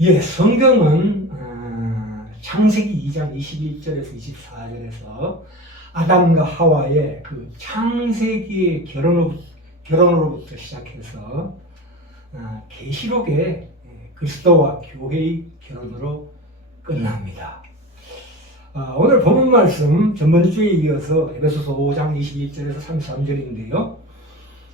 예, 성경은 창세기 2장 21절에서 24절에서 아담과 하와의 그 창세기의 결혼으로부터 시작해서 계시록의 그리스도와 교회의 결혼으로 끝납니다. 오늘 본문 말씀 전번주에 이어서 에베소서 5장 21절에서 33절인데요.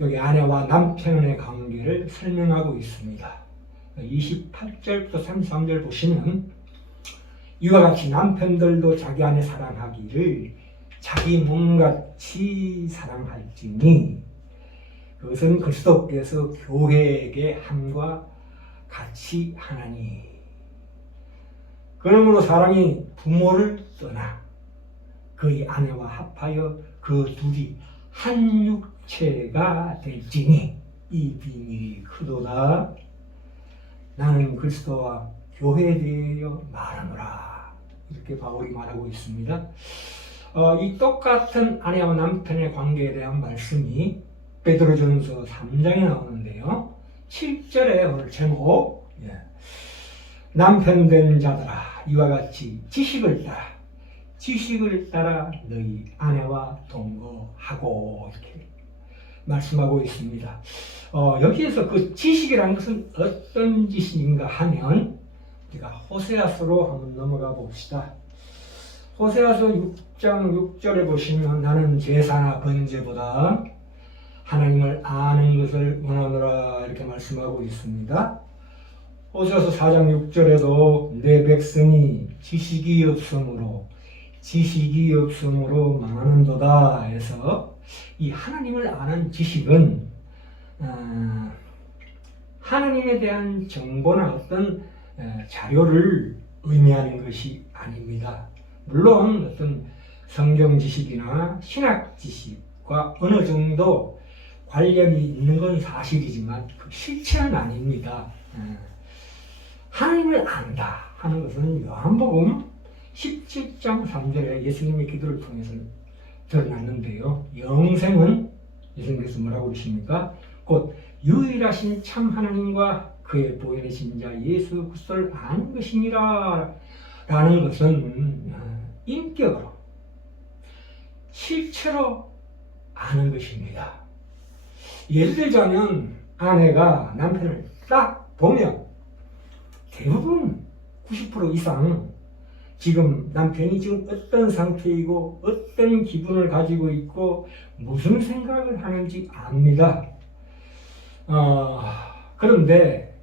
여기 아내와 남편의 관계를 설명하고 있습니다. 28절부터 33절 보시면 이와 같이 남편들도 자기 아내 사랑하기를 자기 몸같이 사랑할지니 그것은 그리스도께서 교회에게 함과 같이 하나니 그러므로 사랑이 부모를 떠나 그의 아내와 합하여 그 둘이 한 육체가 될지니 이 비밀이 크도다. 나는 그리스도와 교회에 대하여 말하노라. 이렇게 바울이 말하고 있습니다. 이 똑같은 아내와 남편의 관계에 대한 말씀이 베드로전서 3장에 나오는데요. 7절에 오늘 제목 남편 된 자들아 이와 같이 지식을 따라 너희 아내와 동거하고 이렇게 말씀하고 있습니다. 여기에서 그 지식이라는 것은 어떤 지식인가 하면 우리가 호세아서로 한번 넘어가 봅시다. 호세아서 6장 6절에 보시면 나는 제사나 번제보다 하나님을 아는 것을 원하노라 이렇게 말씀하고 있습니다. 호세아서 4장 6절에도 내 백성이 지식이 없으므로 망하는도다 해서 이 하나님을 아는 지식은 하나님에 대한 정보나 어떤 자료를 의미하는 것이 아닙니다. 물론 어떤 성경 지식이나 신학 지식과 어느 정도 관련이 있는 건 사실이지만 그 실체는 아닙니다. 하나님을 안다 하는 것은 요한복음 17장 3절에 예수님의 기도를 통해서 드러났는데요. 영생은 예수님께서 뭐라고 그러십니까? 곧 유일하신 참 하나님과 그의 보혜되신 자 예수 그리스도를 아는 것이니라 라는 것은 인격으로 실체로 아는 것입니다. 예를 들자면 아내가 남편을 딱 보면 대부분 90% 이상 지금 남편이 지금 어떤 상태이고 어떤 기분을 가지고 있고 무슨 생각을 하는지 압니다. 그런데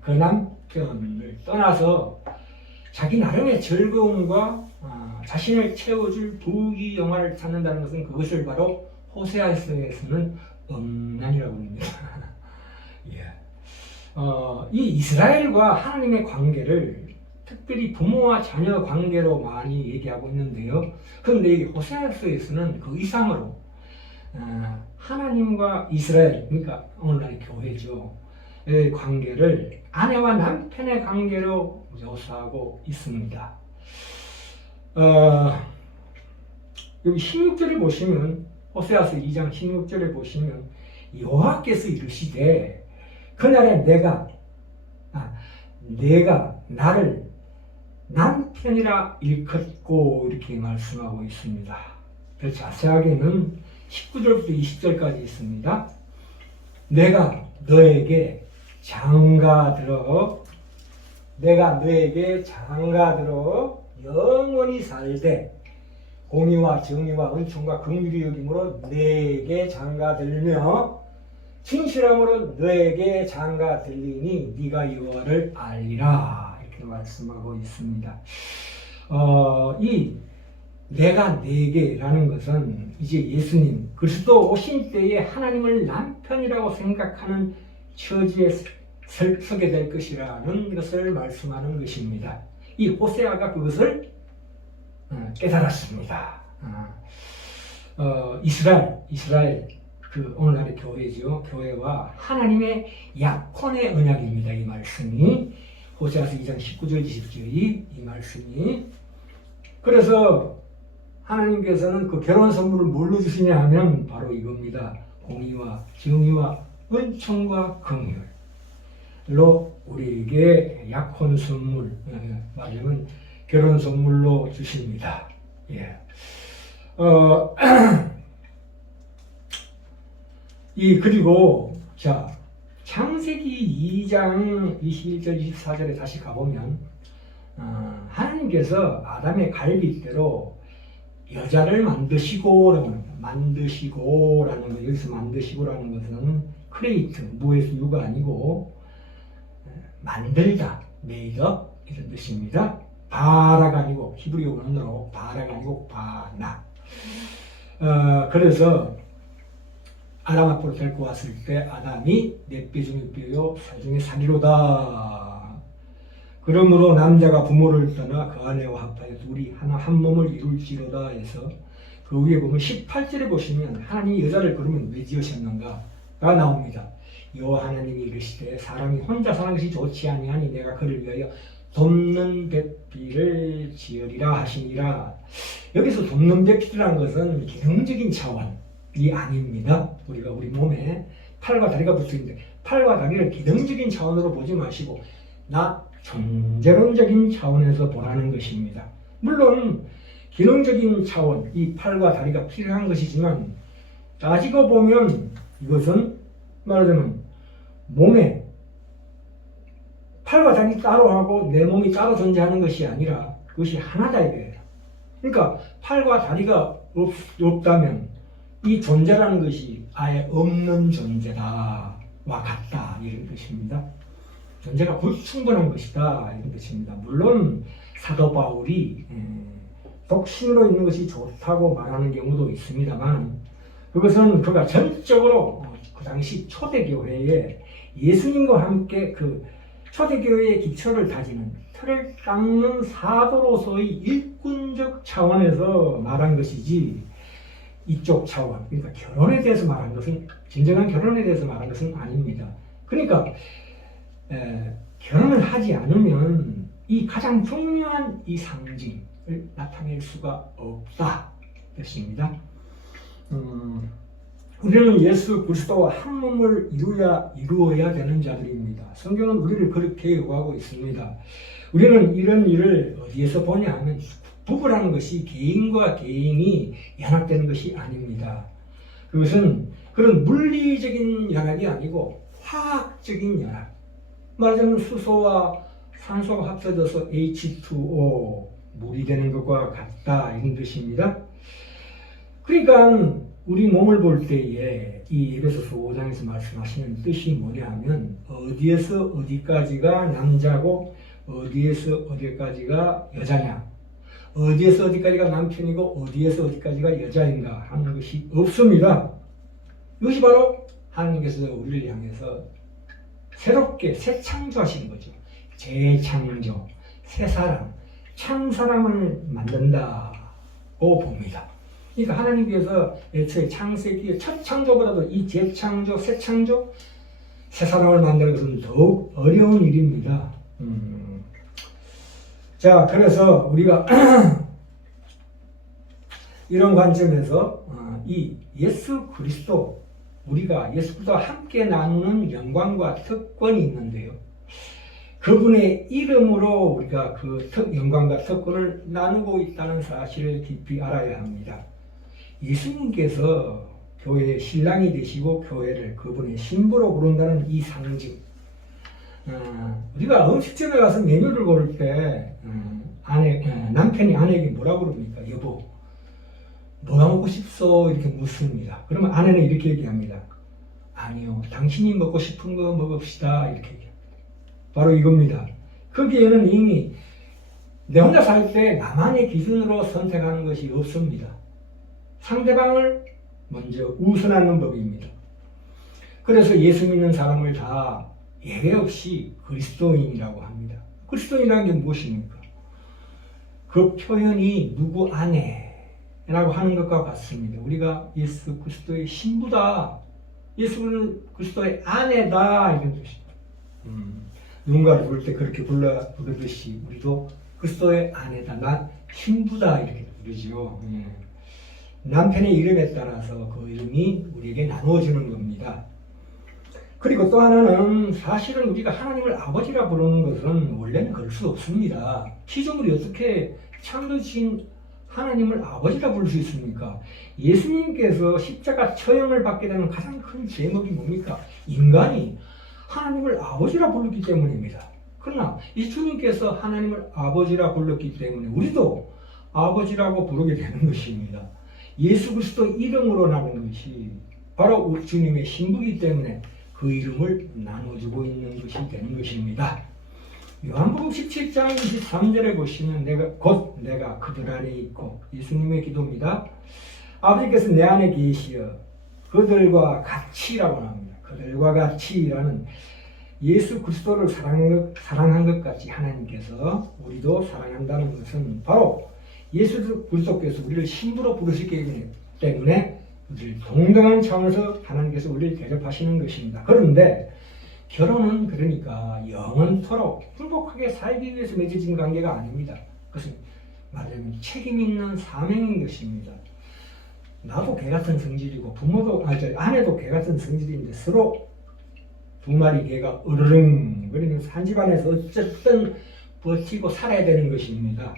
그 남편을 떠나서 자기 나름의 즐거움과 자신을 채워줄 부귀영화를 찾는다는 것은 그것을 바로 호세아서에서는 음란이라고 합니다. 이 이스라엘과 하나님의 관계를 특별히 부모와 자녀 관계로 많이 얘기하고 있는데요. 그런데 이 호세아서에서는 그 이상으로 하나님과 이스라엘, 그러니까 오늘날의 교회죠. 의 관계를 아내와 남편의 관계로 묘사하고 있습니다. 여기 16절에 보시면 호세아서 2장 16절에 보시면 여호와께서 이르시되 그날에 내가 나를 남편이라 일컫고 이렇게 말씀하고 있습니다. 더 자세하게는 19절부터 20절까지 있습니다. 내가 너에게 장가들어 영원히 살되 공의와 정의와 은총과 긍휼이 여김으로 너에게 장가들며 진실함으로 너에게 장가들리니 네가 여호와를 알리라 이렇게 말씀하고 있습니다. 이 내가 내게라는 것은 이제 예수님 그리스도 오신 때에 하나님을 남편이라고 생각하는 처지에 서게 될 것이라는 것을 말씀하는 것입니다. 이 호세아가 그것을 깨달았습니다. 이스라엘 그 오늘날의 교회죠. 교회와 하나님의 약혼의 언약입니다. 이 말씀이 호세아서 2장 19절 20절이 이 말씀이 그래서 하나님께서는 그 결혼 선물을 뭘로 주시냐 하면 바로 이겁니다. 공의와 정의와 은총과 긍휼로 우리에게 약혼 선물, 말하자면 결혼 선물로 주십니다. 예. 그리고, 자, 창세기 2장 21절, 24절에 다시 가보면, 하나님께서 아담의 갈빗대로 여자를 만드시고라고 합니다. 만드시고라는 거, 여기서 만드시고라는 것은 크레이트, 무에서 유가 아니고, 만들다, made up, 이런 뜻입니다. 바라가 아니고, 히브리어 원어로 바라가 아니고, 바나. 그래서, 아담 앞으로 데리고 왔을 때, 아담이 내 뼈 중에 뼈요, 살 중에 살이로다. 그러므로 남자가 부모를 떠나 그 아내와 합하여 둘이 한 몸을 이룰지로다 해서, 그 위에 보면 18절에 보시면, 하나님이 여자를 그러면 왜 지으셨는가가 나옵니다. 여호와 하나님이 이르시되 사람이 혼자 사는 것이 좋지 아니하니 내가 그를 위하여 돕는 배필을 지으리라 하시니라. 여기서 돕는 배필이라는 것은 기능적인 차원이 아닙니다. 우리가 우리 몸에 팔과 다리가 붙어있는데 팔과 다리를 기능적인 차원으로 보지 마시고 나 존재론적인 차원에서 보라는 것입니다. 물론 기능적인 차원, 이 팔과 다리가 필요한 것이지만 따지고 보면 이것은 말하자면 몸에 팔과 다리 따로 하고 내 몸이 따로 존재하는 것이 아니라 그것이 하나다 이거예요. 그러니까 팔과 다리가 없다면 이 존재라는 것이 아예 없는 존재다와 같다 이런 뜻입니다. 존재가 불충분한 것이다 이런 뜻입니다. 물론 사도 바울이 독신으로 있는 것이 좋다고 말하는 경우도 있습니다만 그것은 그가 전적으로 그 당시 초대교회에 예수님과 함께 그 초대교회의 기초를 다지는 틀을 닦는 사도로서의 일꾼적 차원에서 말한 것이지 이쪽 차원, 그러니까 결혼에 대해서 말한 것은 진정한 결혼에 대해서 말한 것은 아닙니다. 그러니까 결혼을 하지 않으면 이 가장 중요한 이 상징을 나타낼 수가 없다 뜻입니다. 우리는 예수 그리스도와 한 몸을 이루어야 되는 자들입니다. 성경은 우리를 그렇게 요구하고 있습니다. 우리는 이런 일을 어디에서 보냐 하면 부부라는 것이 개인과 개인이 연합되는 것이 아닙니다. 그것은 그런 물리적인 연합이 아니고 화학적인 연합. 말하자면 수소와 산소가 합쳐져서 H2O 물이 되는 것과 같다 이런 뜻입니다. 그러니까 우리 몸을 볼 때에 이 에베소서 5장에서 말씀하시는 뜻이 뭐냐 하면 어디에서 어디까지가 남자고 어디에서 어디까지가 여자냐, 어디에서 어디까지가 남편이고 어디에서 어디까지가 여자인가 하는 것이 없습니다. 이것이 바로 하나님께서 우리를 향해서 새롭게 새 창조하시는 거죠. 재창조, 새 사람, 참 사람을 만든다고 봅니다. 그러니까 하나님께서 애초에 창세기의 첫 창조보다도 이 재창조, 새 창조, 새 사람을 만드는 것은 더욱 어려운 일입니다. 자, 그래서 우리가 이런 관점에서 이 예수 그리스도, 우리가 예수 그리스도와 함께 나누는 영광과 특권이 있는데요. 그분의 이름으로 우리가 그 영광과 특권을 나누고 있다는 사실을 깊이 알아야 합니다. 예수님께서 교회의 신랑이 되시고 교회를 그분의 신부로 부른다는 이 상징. 우리가 음식점에 가서 메뉴를 고를 때 남편이 아내에게 뭐라고 그럽니까? 여보, 뭐가 먹고 싶소? 이렇게 묻습니다. 그러면 아내는 이렇게 얘기합니다. 아니요, 당신이 먹고 싶은 거 먹읍시다. 이렇게 얘기합니다. 바로 이겁니다. 거기에는 이미 내 혼자 살 때 나만의 기준으로 선택하는 것이 없습니다. 상대방을 먼저 우선하는 법입니다. 그래서 예수 믿는 사람을 다 예외 없이 그리스도인이라고 합니다. 그리스도인이라는 게 무엇입니까? 그 표현이 누구 아내라고 하는 것과 같습니다. 우리가 예수 그리스도의 신부다, 예수 그리스도의 아내다 이런 뜻입니다. 누군가를 부를 때 그렇게 부르듯이 우리도 그리스도의 아내다, 난 신부다 이렇게 부르지요. 남편의 이름에 따라서 그 이름이 우리에게 나누어지는 겁니다. 그리고 또 하나는 사실은 우리가 하나님을 아버지라 부르는 것은 원래는 그럴 수 없습니다. 피조물이 어떻게 창조주신 하나님을 아버지라 부를 수 있습니까? 예수님께서 십자가 처형을 받게 되는 가장 큰 제목이 뭡니까? 인간이 하나님을 아버지라 불렀기 때문입니다. 그러나 이 주님께서 하나님을 아버지라 불렀기 때문에 우리도 아버지라고 부르게 되는 것입니다. 예수 그리스도 이름으로 나는 것이 바로 주님의 신부이기 때문에 그 이름을 나눠주고 있는 것이 되는 것입니다. 요한복음 17장 23절에 보시면 내가 그들 안에 있고, 예수님의 기도입니다. 아버지께서 내 안에 계시어 그들과 같이라고 합니다. 그들과 같이라는 예수 그리스도를 사랑한 것 같이 하나님께서 우리도 사랑한다는 것은 바로 예수 그리스도께서 우리를 신부로 부르시기 때문에 우리를 동등한 차원에서 하나님께서 우리를 대접하시는 것입니다. 그런데 결혼은 그러니까 영원토록 행복하게 살기 위해서 맺어진 관계가 아닙니다. 그것은 말하자면 책임 있는 사명인 것입니다. 나도 개 같은 성질이고 아내도 개 같은 성질인데 서로 두 마리 개가 으르릉 그러면서 한 집안에서 어쨌든 버티고 살아야 되는 것입니다.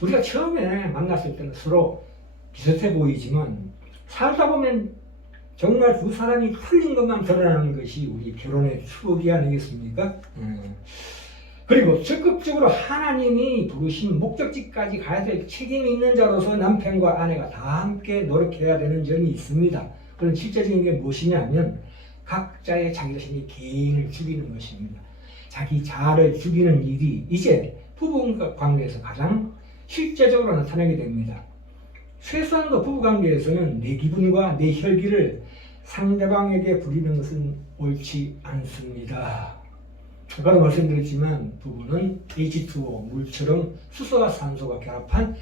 우리가 처음에 만났을 때는 서로 비슷해 보이지만 살다 보면 정말 두 사람이 틀린 것만 드러나는 것이 우리 결혼의 추억이 아니겠습니까? 그리고 적극적으로 하나님이 부르신 목적지까지 가야 될 책임이 있는 자로서 남편과 아내가 다 함께 노력해야 되는 점이 있습니다. 그런 실제적인 게 무엇이냐면 각자의 자기 자신이 개인을 죽이는 것입니다. 자기 자아를 죽이는 일이 이제 부부 관계에서 가장 실제적으로 나타나게 됩니다. 최소한도 부부관계에서는 내 기분과 내 혈기를 상대방에게 부리는 것은 옳지 않습니다. 아까도 말씀드렸지만 부부는 H2O, 물처럼 수소와 산소가 결합한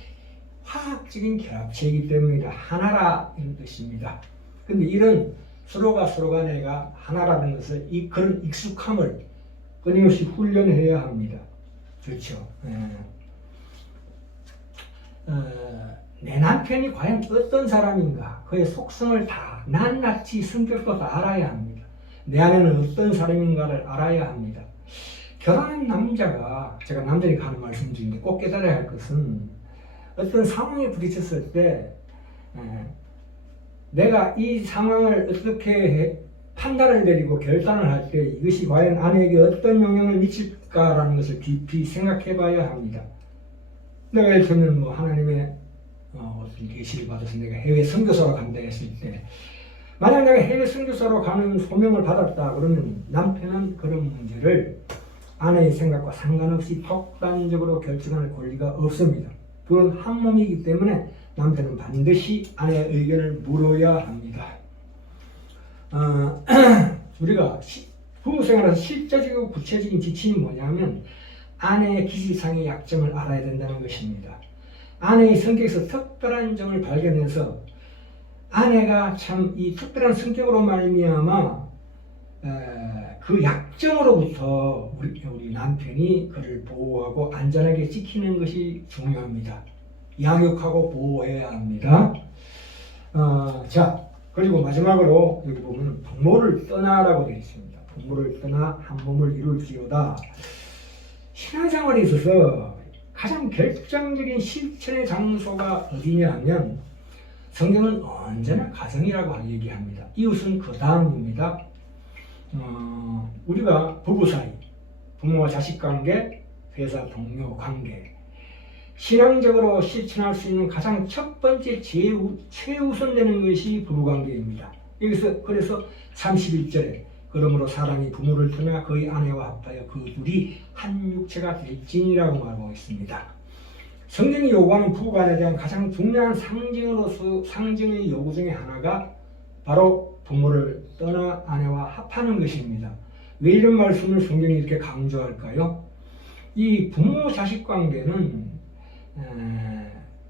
화학적인 결합체이기 때문이다. 하나라 이런 뜻입니다. 근데 이런 서로가 내가 하나라는 것을 그런 익숙함을 끊임없이 훈련해야 합니다. 그렇죠. 내 남편이 과연 어떤 사람인가, 그의 속성을 다 낱낱이 성격도 다 알아야 합니다. 내 안에는 어떤 사람인가를 알아야 합니다. 결혼한 남자가, 제가 남자에게 하는 말씀 중인데 꼭 깨달아야 할 것은 어떤 상황에 부딪혔을 때 내가 이 상황을 어떻게 판단을 내리고 결단을 할 때 이것이 과연 아내에게 어떤 영향을 미칠까라는 것을 깊이 생각해 봐야 합니다. 내가 예를 들면 하나님의 어떤 계시를 받아서 내가 해외 선교사로 간다 했을 때, 만약 내가 해외 선교사로 가는 소명을 받았다 그러면 남편은 그런 문제를 아내의 생각과 상관없이 독단적으로 결정할 권리가 없습니다. 그건 한 몸이기 때문에 남편은 반드시 아내의 의견을 물어야 합니다. 우리가 부부 생활에서 실제적이고 구체적인 지침이 뭐냐면 아내의 기질상의 약점을 알아야 된다는 것입니다. 아내의 성격에서 특별한 점을 발견해서 아내가 참 이 특별한 성격으로 말미암아 그 약점으로부터 우리 남편이 그를 보호하고 안전하게 지키는 것이 중요합니다. 양육하고 보호해야 합니다. 자, 그리고 마지막으로 여기 보면 부모를 떠나라고 되어 있습니다. 부모를 떠나 한 몸을 이룰지어다. 신앙생활에 있어서 가장 결정적인 실천의 장소가 어디냐 하면 성경은 언제나 가정이라고 얘기합니다. 이웃은 그 다음입니다. 우리가 부부 사이, 부모와 자식 관계, 회사 동료 관계, 신앙적으로 실천할 수 있는 가장 첫 번째 최우선되는 것이 부부관계입니다. 여기서 그래서 31절에 그러므로 사람이 부모를 떠나 그의 아내와 합하여 그 둘이 한 육체가 될지니라고 말하고 있습니다. 성경이 요구하는 부부간에 대한 가장 중요한 상징의 요구 중에 하나가 바로 부모를 떠나 아내와 합하는 것입니다. 왜 이런 말씀을 성경이 이렇게 강조할까요? 이 부모 자식 관계는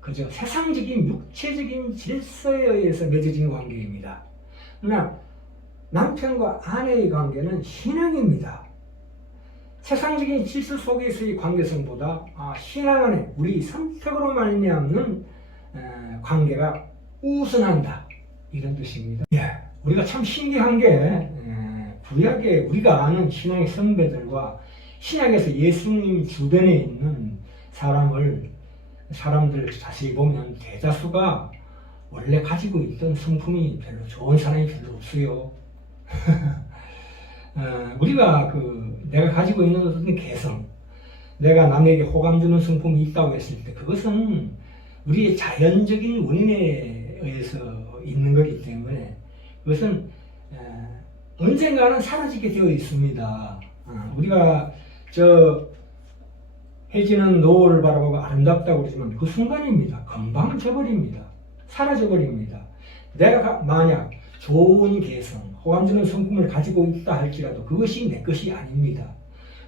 그저 세상적인 육체적인 질서에 의해서 맺어진 관계입니다. 그러나 남편과 아내의 관계는 신앙입니다. 세상적인 질서 속에서의 관계성보다 신앙 안에 우리 선택으로 말미암는 관계가 우선한다, 이런 뜻입니다. 우리가 참 신기한 게 구약에 우리가 아는 신앙의 선배들과 신약에서 예수님 주변에 있는 사람들 자세히 보면 대다수가 원래 가지고 있던 성품이 별로 좋은 사람이 별로 없어요. 우리가 내가 가지고 있는 어떤 개성, 내가 남에게 호감 주는 성품이 있다고 했을 때 그것은 우리의 자연적인 원인에 의해서 있는 거기 때문에 그것은 언젠가는 사라지게 되어 있습니다. 우리가 해지는 노을을 바라보고 아름답다고 그러지만 그 순간입니다. 금방 져버립니다. 사라져버립니다. 내가 만약 좋은 개성, 호감 주는 성품을 가지고 있다 할지라도 그것이 내 것이 아닙니다.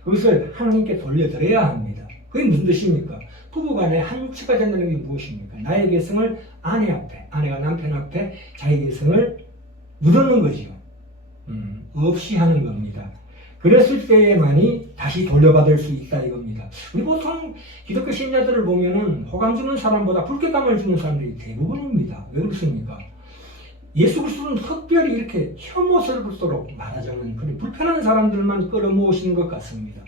그것을 하나님께 돌려드려야 합니다. 그게 무슨 뜻입니까? 부부간에 한치가 된다는 게 무엇입니까? 나의 개성을 아내 앞에, 아내가 남편 앞에 자기 개성을 묻어놓는 거지요. 없이 하는 겁니다. 그랬을 때에만이 다시 돌려받을 수 있다 이겁니다. 우리 보통 기독교 신자들을 보면은 호감 주는 사람보다 불쾌감을 주는 사람들이 대부분입니다. 왜 그렇습니까? 예수 그리스도는 특별히 이렇게 혐오스럽도록 말하자면 그런 불편한 사람들만 끌어모으시는 것 같습니다.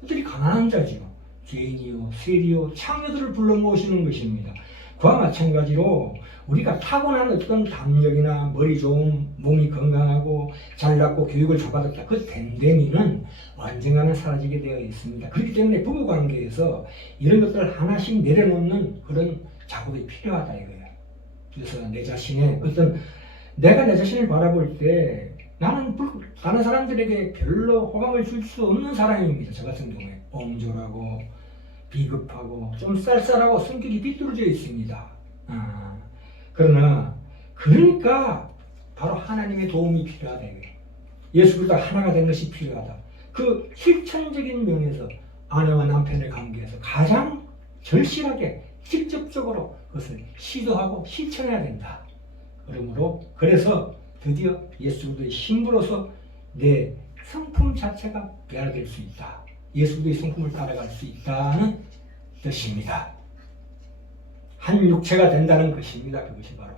그들이 가난한 자지요. 죄인이요, 세리요, 창녀들을 불러 모으시는 것입니다. 그와 마찬가지로 우리가 타고난 어떤 담력이나 머리 좋은, 몸이 건강하고 잘났고 교육을 잘 받았다. 그 댐댐이는 언젠가는 사라지게 되어 있습니다. 그렇기 때문에 부부관계에서 이런 것들을 하나씩 내려놓는 그런 작업이 필요하다 이거예요. 그래서 내가 내 자신을 바라볼 때 나는 다른 사람들에게 별로 호감을 줄 수 없는 사람입니다. 저 같은 경우에 옹졸하고 비겁하고 좀 쌀쌀하고 성격이 비뚤어져 있습니다. 그러니까 바로 하나님의 도움이 필요하다. 예수 그리스도 하나가 된 것이 필요하다. 그 실천적인 면에서 아내와 남편의 관계에서 가장 절실하게 직접적으로 그것을 시도하고 실천해야 된다. 그래서 드디어 예수 그리스도의 신부로서 내 성품 자체가 변화될 수 있다. 예수 그리스도의 성품을 따라갈 수 있다는 뜻입니다. 한 육체가 된다는 것입니다. 그것이 바로